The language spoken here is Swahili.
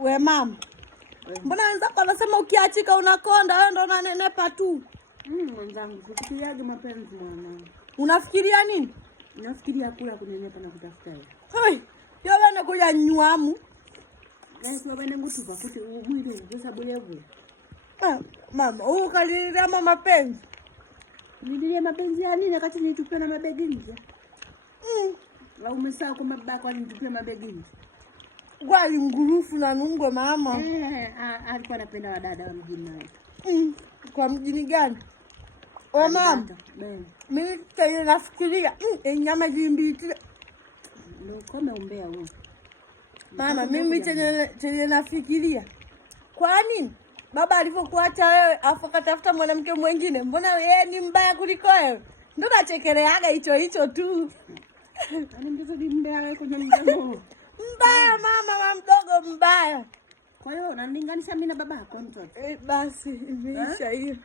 We mama. Mbona wenzako wanasema ukiachika unakonda, wewe ndo unanenepa tu? Mwenzangu, kufikiriaje mapenzi mwana? Unafikiria nini? Nafikiria kula kunenepa na kutafuta hela. Hai, yule anakuja nywamu. Kwa bwana ngutu kwa kuti mwili ngesa bulevu. Mama, ukalilia mapenzi. Nidilia mapenzi ya nini wakati nitupia na mabegi nje? Au umesahau kwa mabako alinitupia mabegi nje? Gwali ngurufu na nungwe mama. Alikuwa anapenda wadada wa mjini naye. Kwa mjini gani? O mama. Mimi tena nafikiria nyama jimbiti. Ndio kama umbea wewe. Mama, mimi tena nafikiria. Kwa nini? Baba alivyokuacha wewe afu katafuta mwanamke mwingine. Mbona yeye ni mbaya kuliko wewe? Ndio nachekeleaga hicho tu. Ani ndizo di mbaya wewe kwenye mdomo. Mbaya mama mdogo mbaya. Kwa hiyo unalinganisha mimi na babako mtoto. Basi imeisha hiyo.